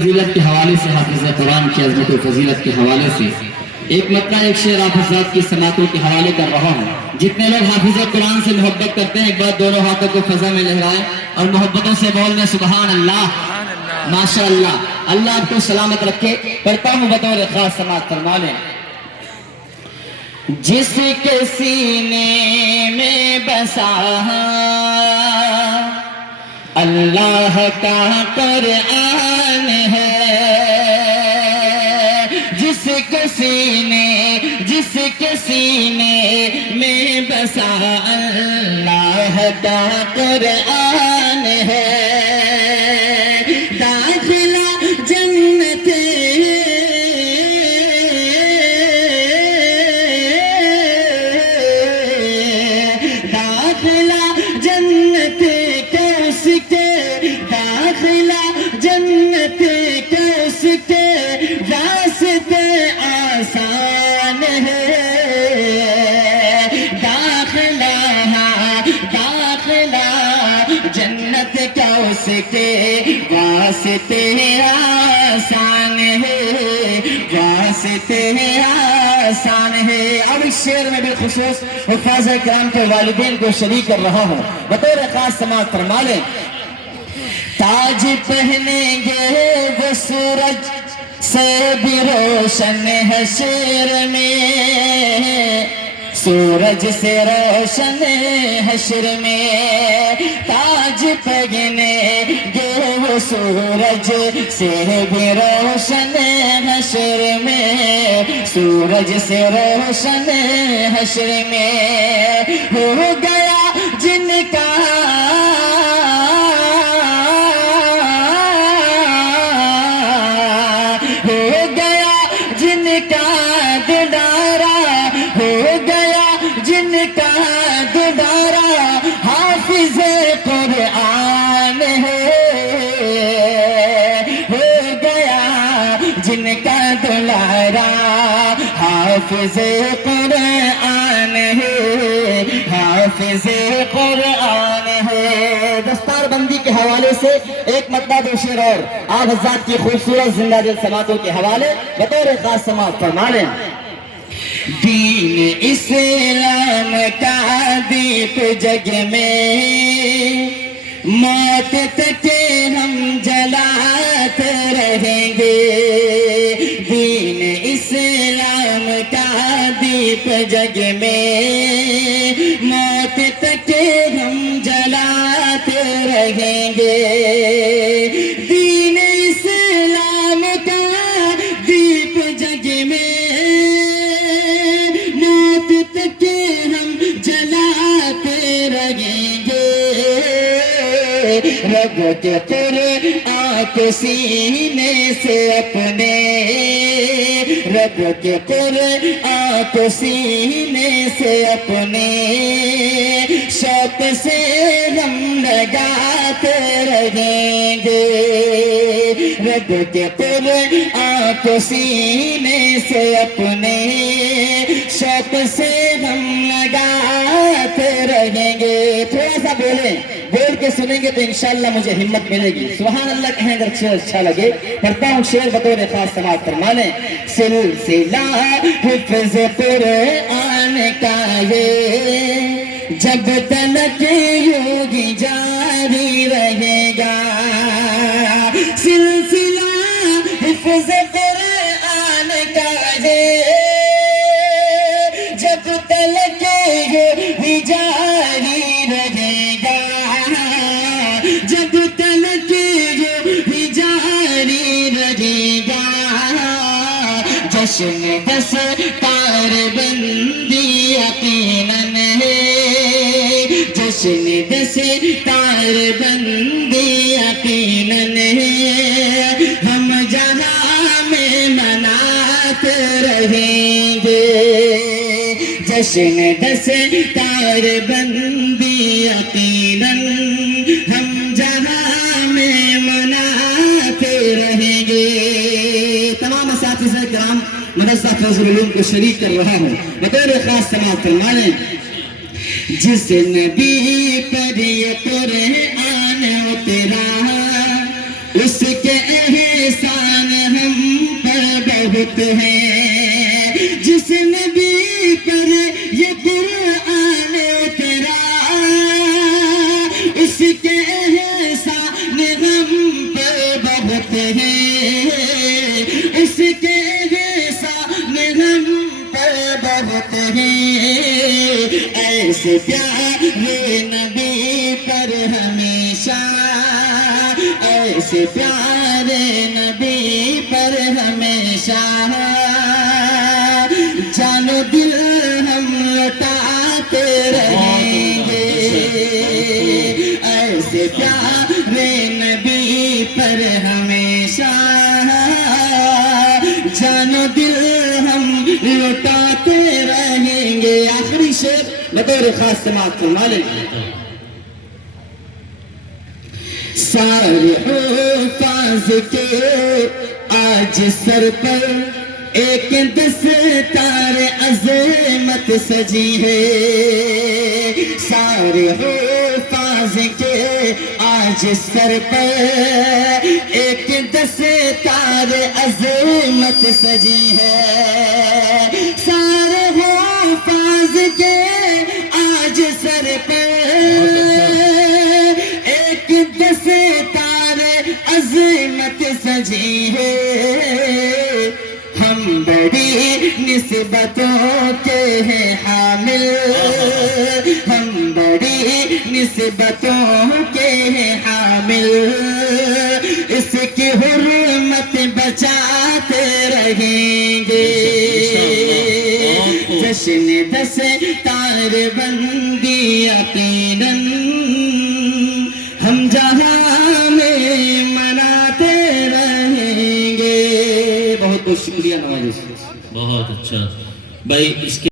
فضیلت کے حوالے سے، حافظ قرآن کی عظمت و فضیلت کے حوالے سے ایک مطلع ایک شعر آپ حضرات کی سماعتوں کے حوالے کر رہا ہوں۔ جتنے لوگ حافظ قرآن سے محبت کرتے ہیں ایک بار دونوں ہاتھوں کو فضا میں لہرائیں اور محبتوں سے بولنے سبحان اللہ، ماشاء اللہ، اللہ آپ کو سلامت رکھے۔ کرتا ہوں بطور خاص سماعت فرما لیں۔ جس کے سینے میں بسا اللہ کا قرآن ہے، جس کے سینے میں بسا اللہ کا قرآن ہے، داخلہ جنت جنت کا اس کے واسطے آسان ہے، داخلہ جنت کا اس کے واسطے آسان ہے، واسطے آسان ہے۔ اب اس شعر میں بالخصوص حفاظ کرام کے والدین کو شریک کر رہا ہوں، بطور خاص سماعت فرما لیں۔ تاج پہنیں گے وہ سورج سے بھی روشن حشر میں، سورج سے روشن حشر میں، تاج پہنیں گے وہ سورج سے بھی روشن حشر میں، سورج سے روشن حشر میں، ہو گیا جن کا حافظ قرآن ہے، ہو گیا جن کا دلارا حافظ قرآن ہے، حافظ قرآن ہے۔ دستار بندی کے حوالے سے ایک مطلب شعر اور آپ حضرات کی خوبصورت زندہ دل سماعتوں کے حوالے بطور خاص سماعت فرما لیں۔ دین اسلام کا دیپ جگ میں موت تک ہم جلاتے رہیں گے، دین اسلام کا دیپ جگ میں موت تک ہم جلاتے رہیں گے، دین اسلام کا دیپ جگ میں رب کے قرآن کو سینے سے اپنے، رب کے قرآن کو سینے سے اپنے، شوق سے ہم لگاتے رہیں گے، رب کے قرآن کو سینے سے اپنے، شوق سے ہم لگاتے رہیں گے۔ تھوڑا سا بولیں، بول کے سنیں گے تو انشاءاللہ مجھے ہمت ملے گی۔ سبحان اللہ کہیں اگر شعر اچھا لگے۔ کرتا ہوں شعر بطور خاص سماعت فرما لیں۔ سلسلہ حفظ قرآن کا یہ جب تک یوں ہی جاری رہے گا، سلسلہ حفظ قرآن کا یہ جب تک یوں ہی جاری رہے گا، جب تک یہ جاری رہے گا، جشن دستار بندی یقیناً ہے، جشن دستار بندی یقیناً ہے، ہم جہاں میں مناتے رہیں گے، جشن دستار بندی یقیناً ہم جہاں میں مناتے رہیں گے۔ تمام اساتذہ کرام مدرسہ فیض العلوم کو شریک کر رہا ہوں، بطور خاص سماعت فرما لیں۔ جس نبی پر یہ قرآن اترا اس کے احسان بہت ہیں، جس نبی پر یہ قرآن اترا اس کے احسان غم پر بہت ہیں، اس کے احسان غم پر بہت ہیں، ایسے پیارے نبی پر ہمیشہ، ایسے پیارے نبی پر ہمیشہ جان و دل ہم لوٹاتے رہیں گے، ایسے پیارے نبی پر ہمیشہ جان و دل ہم لوٹاتے رہیں گے۔ آخری شعر بطور خاص سماعت فرما لیجیے۔ سارے حفاظ کے آج سر پر ایک دستار عظمت سجی ہے، سارے حفاظ کے آج سر پر ایک دستار عظمت سجی ہے، سارے حفاظ کے آج سر پر دستار عظمت سجی ہے، ہم بڑی نسبتوں کے ہیں حامل، ہم بڑی نسبتوں کے ہیں حامل، اس کی حرمت بچاتے رہیں گے، جشن دستار بندی یقیناً ہم جہاں میں مناتے رہیں گے۔ بہت بہت شکریہ نوازش، بہت اچھا بھائی۔ اس کے